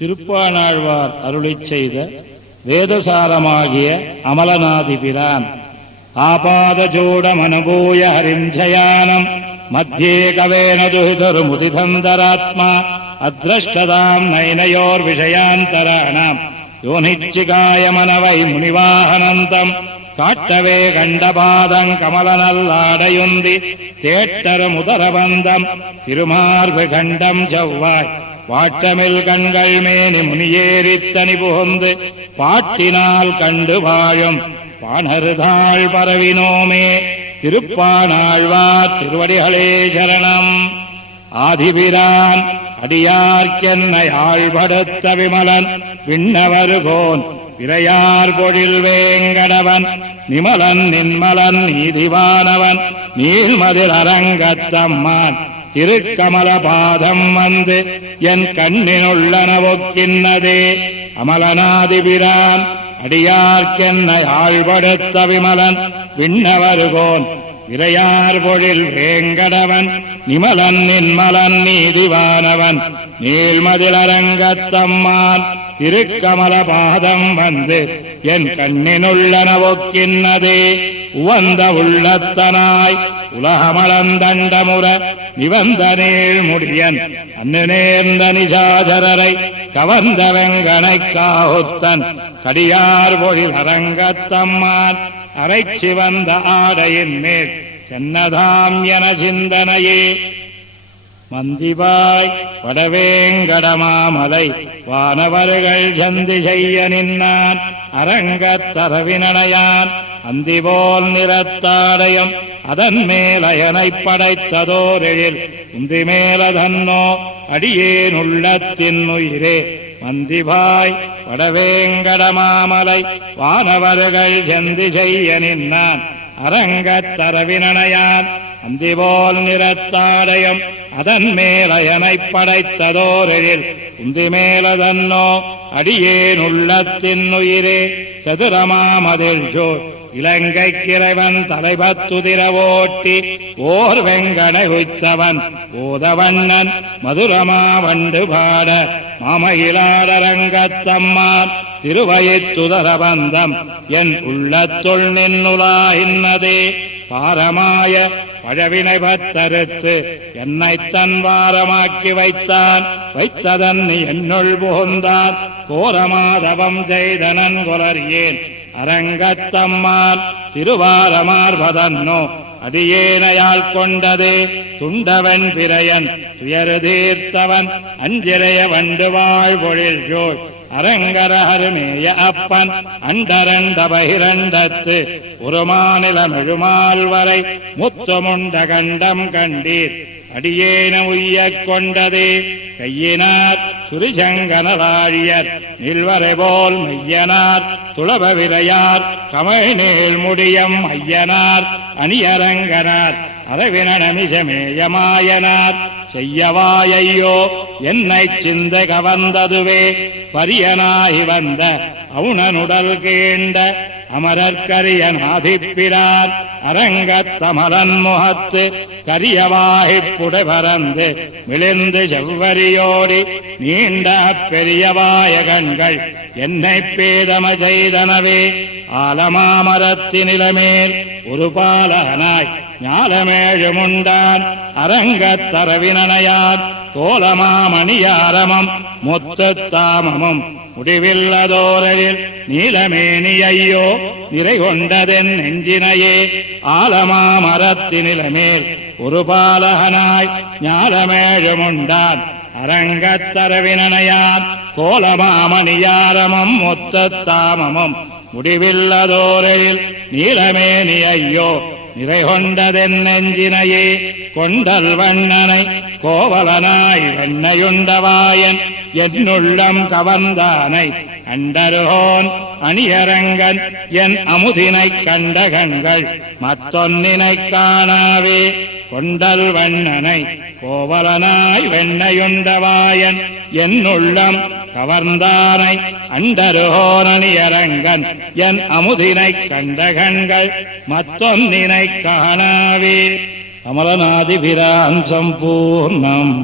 திருப்பாணாழ்வார் அருளிச் செய்த வேதசாரமாகிய அமலநாதிபிரான் ஆபாதஜோடமனுபூய ஹரிஞ்சயானம் மத்தியே கவேன துஹிதருமுதிதந்தராத்மா அத்ரஷ்டதாம் நைனயோர் விஷயாந்தராணாம் யோனிச்சிகாயமனவை முனிவாகனந்தம் காட்டவே கண்டபாதங் கமலநல்லாடையுந்தி தேட்டரு முதரபந்தம் திருமார்பு கண்டம் செவ்வாய் வாட்டமில் கண்கள் மேனி முனியேறித்தனி புகுந்து பாட்டினால் கண்டு வாழும் பாணருதாள் பரவினோமே. திருப்பாணாழ்வார் திருவடிகளே சரணம். ஆதிபிரான் அடியார்க்கென்னை ஆழ்படுத்த விமலன் விண்ணவருகோன் விரையார் பொழில் வேங்கடவன் நிமலன் நின்மலன் நீதிவானவன் நீள்மதில் அரங்கத்தம்மான் திருக்கமல பாதம் வந்து என் கண்ணினுள்ளனவொக்கின்னதே. அமலநாதிபிரான் அடியார்க்கென்னை ஆழ்படுத்த விமலன் விண்ணவருகோன் விரையார் பொழில் வேங்கடவன் நிமலன் நின்மலன் நீதிவானவன் நீள்மதில் அரங்கத்தம்மான் திருக்கமல பாதம் வந்து என் கண்ணினுள்ளனவொக்கின்னதே. உவந்த உள்ளத்தனாய் உலகமளந்தண்டமுற நிவந்த நீள் முடியன் அன்னு நேர்ந்த நிசாதரரை கவர்ந்த வெங்கனை காவுத்தன் கடியார் பொழில் அரங்கத்தம்மான் அரைச்சி வந்த ஆடையின் மேல் சென்னதாம் என சிந்தனையே. மந்திவாய் வடவேங்கடமாமலை வானவர்கள் சந்தி செய்ய நின்னான் அரங்கத்தரவினனையான் அந்திபோல் நிறத்தாடயம் அதன் மேலயனை படைத்ததோரெழில் உந்தி மேலதன்னோ அடியேன் உள்ளத்தின் உயிரே. மந்திபாய் வடவேங்கடமாமலை வானவர்கள் சந்தி செய்ய நின்னான் அரங்கத்தரவினனையான் அந்திபோல் நிறத்தாடயம் அதன் மேலயனை படைத்ததோரெழில் உந்தி மேலதன்னோ அடியேன் உள்ளத்தின் உயிரே. சதுரமாமதில் சோர் இலங்கைக்கிறைவன் தலைபத்துதிரவோட்டி ஓர் வெங்கனை உய்த்தவன் ஓதவண்ணன் மதுரமா வண்டு பாட மாமயிலாடரங்கத்தம்மான் திருவயித்துதரபந்தம் என் உள்ளத்துள் நின்னுலாயின்னதே. பாரமாய பழவினை பத்தறுத்து என்னை தன் வாரமாக்கி வைத்தான் வைத்ததன் என்னுள் புகுந்தான் கோரமாதவம் செய்தனன் கொலறியேன் அரங்கத்தம்மான் திருவாரமார்பதன்னோ அடியேனையால் கொண்டதே. துண்டவன் பிறையன் துயரு தீர்த்தவன் அஞ்சிறைய வண்டு வாழ் பொழில் ஜோள் அரங்கரஹருமேய அப்பன் அண்டரண்ட பகிரண்டத்து ஒரு மாநிலமெழுமால் வரை முத்துமுண்ட கண்டம் கண்டீர் அடியேன உய்யக் கொண்டதே. கையினார் சுரிசங்கனராழியர் நில்வரை போல் மையனார் துளப விரையார் கமழ்நீள் முடியம் ஐயனார் அணியரங்கனார் அரவினமிசமேயமாயனார் செய்யவாயையோ என்னை சிந்த கவர்ந்ததுவே. பரியனாகி வந்த அவுணனுடல் கேண்ட அமரற்கரியன் ஆதிப்பிரார் அரங்கத்தமலன் முகத்து கரியவாகிப் புடைபரந்து விழுந்து செவ்வரியோடி நீண்ட பெரியவாய கண்கள் என்னை பேதம செய்தனவே. ஆலமாமரத்தினிலமேல் ஒரு பாலகனாய் ஞாலமேழுமுண்டான் அரங்கத்தரவினனையான் கோலமாமணியாரமம் முத்துத்தாமமும் முடிவில்லதோரையில் நீலமேனி ஐயோ நிறை கொண்டதென் நெஞ்சினையே. ஆலமாமரத்தினிலமேல் ஒரு பாலகனாய் ஞாலமேழுமுண்டான் அரங்கத்தரவினனையான் கோலமாமணியாரமம் முத்துத்தாமமும் முடிவில்லதோரையில் நீலமேனி ஐயோ நிறை கொண்டதென் நெஞ்சினையே. கொண்டல் வண்ணனை கோவலனாய் வெண்ணையுண்டவாயன் என்னுள்ளம் கவர்ந்தானை அண்டருகோன் அணியரங்கன் என் அமுதினை கண்ட கண்கள் மத்தொன்னினை காணாவே. கொண்டல் வண்ணனை கோவலனாய் வெண்ணையுண்டவாயன் என்னுள்ளம் கவர்ந்தானை அண்டருகோன் அணியரங்கன் என் அமுதினை கண்ட கண்கள் மத்தொன்னினை காணாவே. அமலநாதிபிரான் சம்பூர்ணம்.